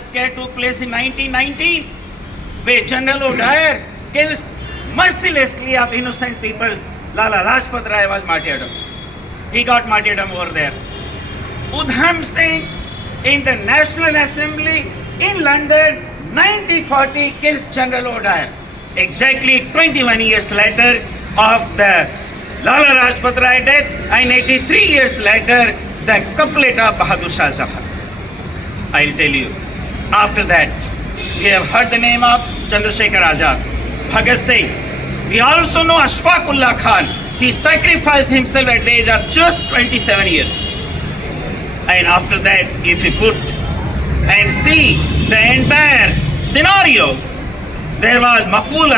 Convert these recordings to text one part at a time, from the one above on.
scare took place in 1919, where General O'Dwyer kills mercilessly of innocent peoples. Lala Lajpat Rai was martyrdom. He got martyrdom over there. Udham Singh in the National Assembly in London, 1940, kills General O'Dwyer. Exactly 21 years later of the Lala Lajpat Rai death, and 83 years later, the couplet of Bahadur Shah Zafar. I'll tell you. After that, we have heard the name of Chandrasekhar Azad, Bhagat Singh. We also know Ashfaqullah Khan. He sacrificed himself at the age of just 27 years. And after that, if you put and see the entire scenario, there was Maqfoor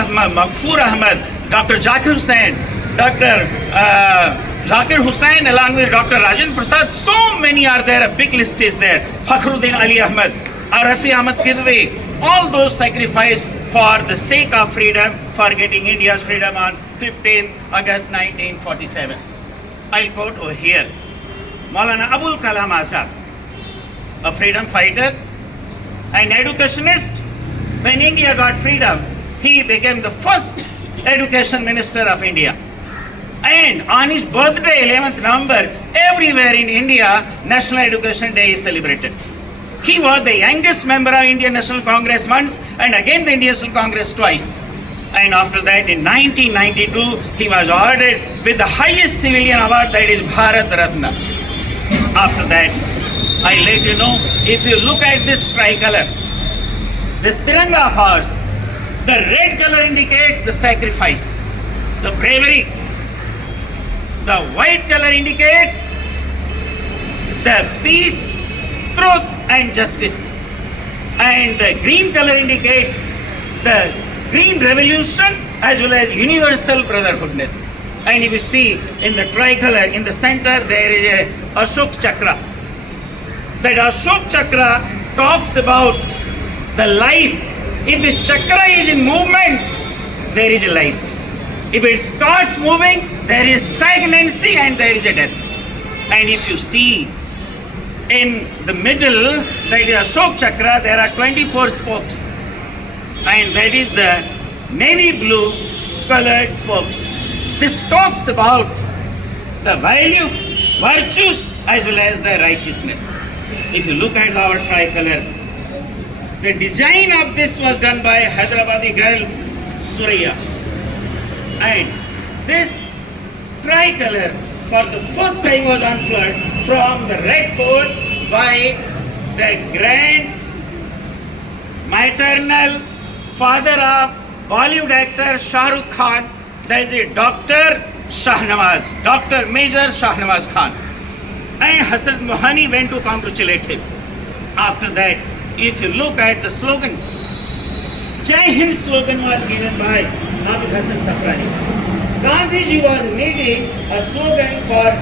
Ahmad, Dr. Zakir Hussain, Dr. Zakir Hussain along with Dr. Rajendra Prasad. So many are there, a big list is there. Fakhruddin Ali Ahmad, Rafi Ahmad Khidwi, all those sacrificed for the sake of freedom, for getting India's freedom on 15th August 1947. I'll quote over here. Maulana Abul Kalam Azad, a freedom fighter, an educationist. When India got freedom, he became the first education minister of India. And on his birthday, 11th November, everywhere in India, National Education Day is celebrated. He was the youngest member of Indian National Congress once, and again the Indian National Congress twice. And after that, in 1992, he was awarded with the highest civilian award, that is Bharat Ratna. After that, I let you know, if you look at this tricolor, this Tiranga of ours, the red color indicates the sacrifice, the bravery. The white color indicates the peace, truth and justice. And the green color indicates the green revolution as well as universal brotherhoodness. And if you see in the tricolor in the center, there is a Ashok Chakra. That Ashok Chakra talks about the life. If this chakra is in movement, there is a life. If it starts moving, there is stagnancy and there is a death. And if you see in the middle, that is Ashok Chakra, there are 24 spokes. And that is the navy blue colored spokes. This talks about the value, virtues as well as the righteousness. If you look at our tricolor, the design of this was done by Hyderabadi girl Surya. And this tricolor for the first time was unfurled from the Red Fort by the grand maternal father of Bollywood actor Shah Rukh Khan, that is Dr. Shahnawaz, Dr. Major Shahnawaz Khan. And Hasrat Mohani went to congratulate him. After that, if you look at the slogans, Jai Hind slogan was given by Abid Hassan Safrani. Gandhiji was needing a slogan for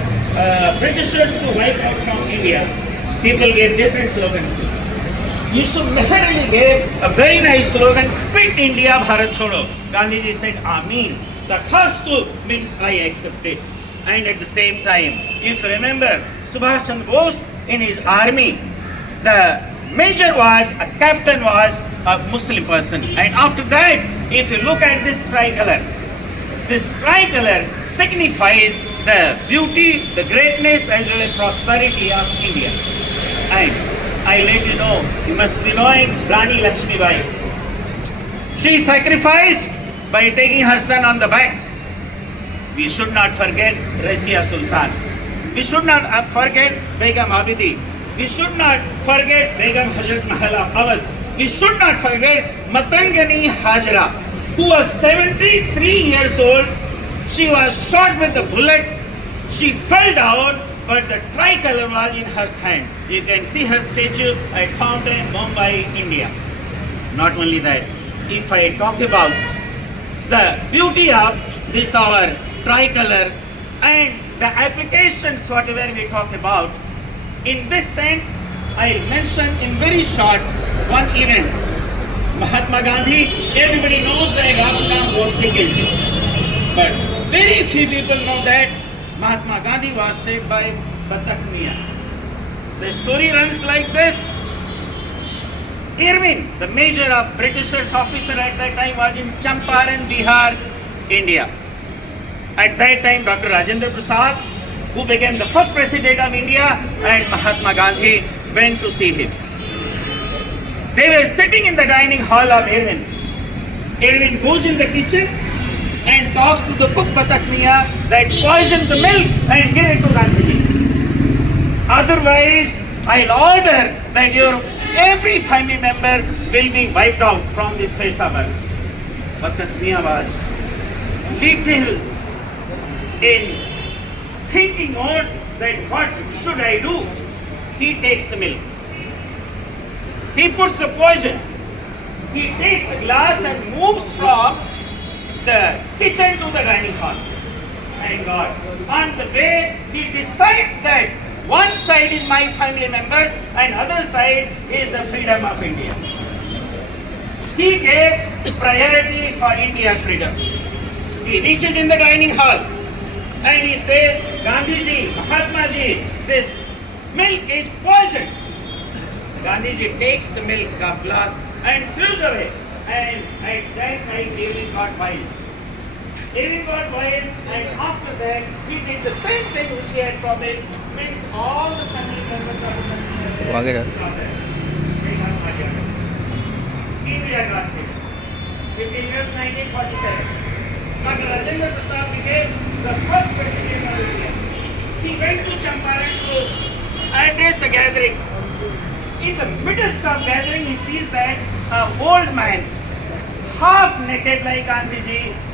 Britishers to wipe out from India. People gave different slogans. Yusuf Meher gave a very nice slogan, Quit India, Bharat Chodo. Gandhiji said, Ameen. Tathastu means I accept it. And at the same time, if you remember, Subhash Chandra Bose in his army, the major was, a captain was a Muslim person. And after that, if you look at this tricolor signifies the beauty, the greatness and the prosperity of India. And I let you know, you must be knowing Rani Lakshmi Bai. She sacrificed by taking her son on the back. We should not forget Razia Sultan. We should not forget Begum Abidi. We should not forget Begum Hazrat Mahal of Awadh. We should not forget Matangani Hajra, who was 73 years old. She was shot with a bullet. She fell down, but the tricolor was in her hand. You can see her statue at Fountain, Mumbai, India. Not only that, if I talk about the beauty of this our tricolor and the applications, whatever we talk about, in this sense, I mention in very short one event. Mahatma Gandhi, everybody knows that Gandhi was guilty. But very few people know that Mahatma Gandhi was saved by Batak Mia. The story runs like this. Irwin, the major of Britishers officer at that time, was in Champaran, Bihar, India. At that time, Dr. Rajendra Prasad, who became the first president of India, and Mahatma Gandhi went to see him. They were sitting in the dining hall of Irwin. Irwin goes in the kitchen and talks to the cook Batak Miya that poison the milk and give it to Gandhiji. Otherwise, I'll order that your every family member will be wiped out from this face of earth. Batak Miya was little in thinking on that what should I do. He takes the milk. He puts the poison. He takes the glass and moves from the kitchen to the dining hall. Thank God. On the way, he decides that one side is my family members and other side is the freedom of India. He gave priority for India's freedom. He reaches in the dining hall and he says, Gandhiji, Mahatma Ji, this milk is poison. Gandhiji takes the milk of glass and throws away. And at that time, Irwin got wild. Irwin got wild, and after that, he did the same thing which he had promised. Means all the family members of the country. They got martyred. India got freedom. 15 years, 1947. Dr. Rajendra Prasad became the first president of India. He went to Champaran to address a gathering. In the midst of gathering, he sees that an old man, half naked like Gandhiji,